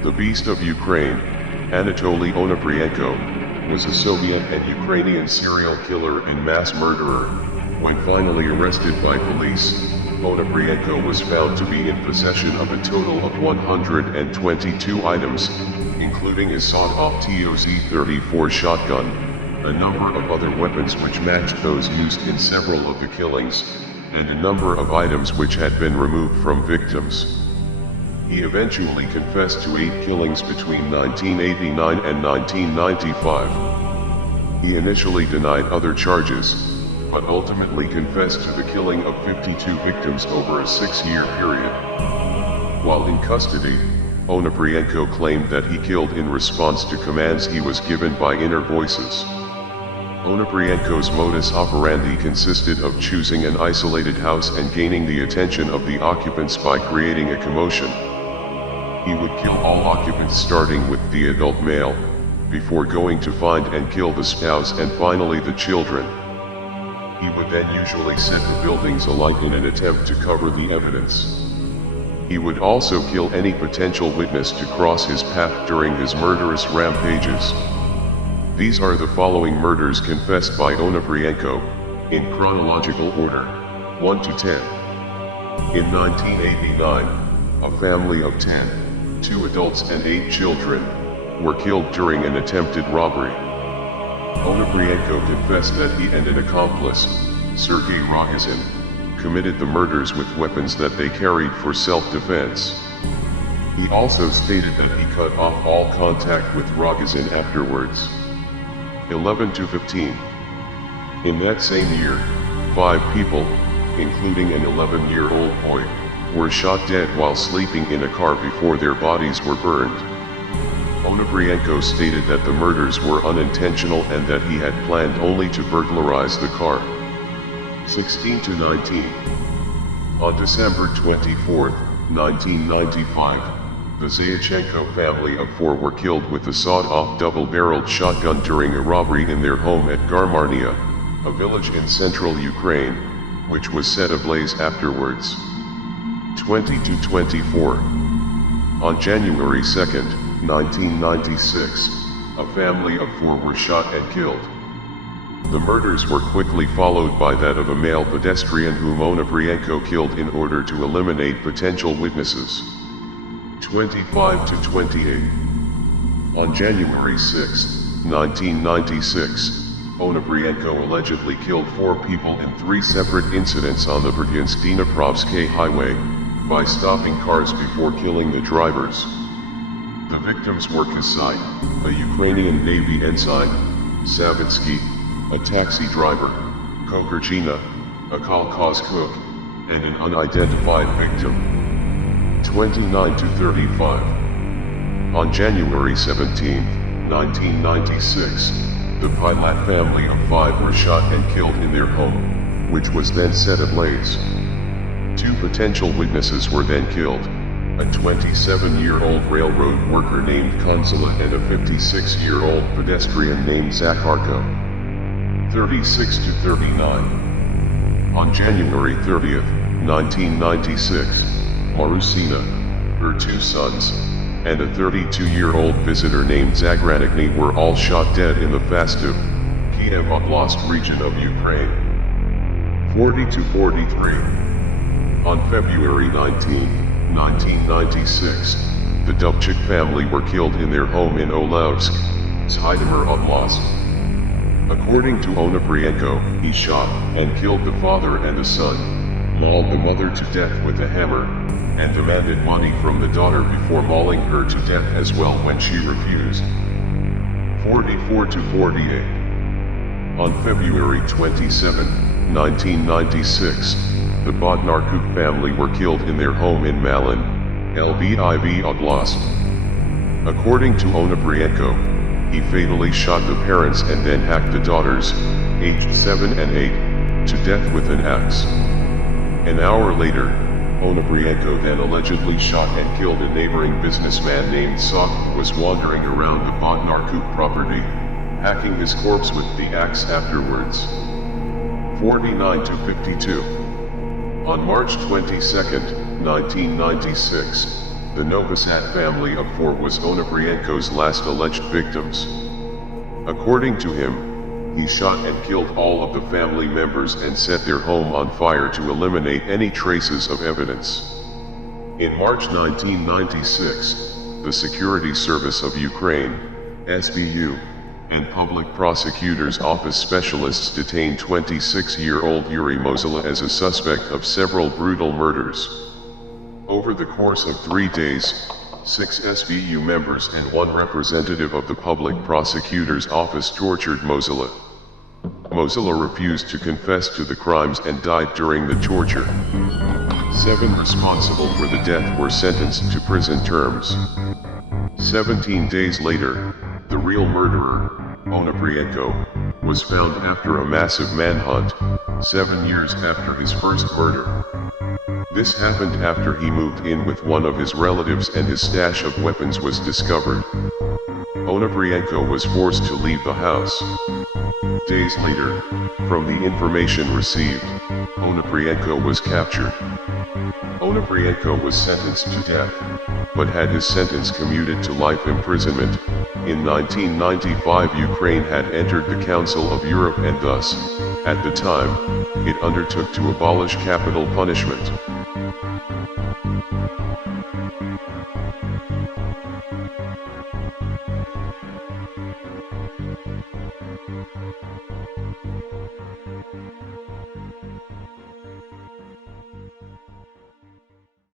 The Beast of Ukraine, Anatoly Onoprienko, was a Soviet and Ukrainian serial killer and mass murderer. When finally arrested by police, Onoprienko was found to be in possession of a total of 122 items, including a sawed-off TOZ-34 shotgun, a number of other weapons which matched those used in several of the killings, and a number of items which had been removed from victims. He eventually confessed to 8 killings between 1989 and 1995. He initially denied other charges, but ultimately confessed to the killing of 52 victims over a 6-year period. While in custody, Onoprienko claimed that he killed in response to commands he was given by inner voices. Onoprienko's modus operandi consisted of choosing an isolated house and gaining the attention of the occupants by creating a commotion. He would kill all occupants starting with the adult male, before going to find and kill the spouse and finally the children. He would then usually set the buildings alight in an attempt to cover the evidence. He would also kill any potential witness to cross his path during his murderous rampages. These are the following murders confessed by Onoprienko, in chronological order, 1 to 10. In 1989, a family of 10, 2 adults and 8 children, were killed during an attempted robbery. Onoprienko confessed that he and an accomplice, Sergei Rogozin, committed the murders with weapons that they carried for self-defense. He also stated that he cut off all contact with Rogozin afterwards. 11 to 15. In that same year, 5 people, including an 11-year-old boy, were shot dead while sleeping in a car before their bodies were burned. Onoprienko stated that the murders were unintentional and that he had planned only to burglarize the car. 16 to 19. On December 24, 1995, the Zayachenko family of 4 were killed with a sawed-off double-barreled shotgun during a robbery in their home at Garmarnia, a village in central Ukraine, which was set ablaze afterwards. 20 to 24. On January 2, 1996, a family of 4 were shot and killed. The murders were quickly followed by that of a male pedestrian whom Onoprienko killed in order to eliminate potential witnesses. 25 to 28. On January 6, 1996, Onoprienko allegedly killed 4 people in 3 separate incidents on the Berdyansk-Dniprovsk highway, by stopping cars before killing the drivers. The victims were Kasai, a Ukrainian Navy ensign, Savitsky, a taxi driver, Kokurchina, a kolkhoz cook, and an unidentified victim. 29 to 35. On January 17, 1996, the Pilat family of 5 were shot and killed in their home, which was then set ablaze. 2 potential witnesses were then killed, a 27-year-old railroad worker named Konsola and a 56-year-old pedestrian named Zakharko. 36 to 39. On January 30, 1996, Marusina, her 2 sons, and a 32-year-old visitor named Zagranikny were all shot dead in the Fastiv, Kiev Oblast region of Ukraine. 40 to 43. On February 19, 1996, the Dubchik family were killed in their home in Olavsk, Zhytomyr Oblast. According to Onoprienko, he shot and killed the father and the son, mauled the mother to death with a hammer, and demanded money from the daughter before mauling her to death as well when she refused. 44 to 48. On February 27, 1996, the Bodnarchuk family were killed in their home in Malin, Lviv Oblast. According to Onoprienko, he fatally shot the parents and then hacked the daughters, aged 7 and 8, to death with an axe. An hour later, Onoprienko then allegedly shot and killed a neighboring businessman named Sok who was wandering around the Bodnarchuk property, hacking his corpse with the axe afterwards. 49 to 52. On March 22, 1996, The Novosad family of 4 was Onoprienko's last alleged victims. According to him, he shot and killed all of the family members and set their home on fire to eliminate any traces of evidence. In March 1996, the Security Service of Ukraine, SBU, and Public Prosecutor's Office specialists detained 26-year-old Yuri Mozola as a suspect of several brutal murders. Over the course of 3 days, 6 SBU members and 1 representative of the Public Prosecutor's Office tortured Mozola. Mozola refused to confess to the crimes and died during the torture. 7 responsible for the death were sentenced to prison terms. 17 days later, the real murderer, Onoprienko, was found after a massive manhunt, 7 years after his first murder. This happened after he moved in with one of his relatives and his stash of weapons was discovered. Onoprienko was forced to leave the house. Days later, from the information received, Onoprienko was captured. Onoprienko was sentenced to death, but had his sentence commuted to life imprisonment. In 1995, Ukraine had entered the Council of Europe and thus, at the time, it undertook to abolish capital punishment.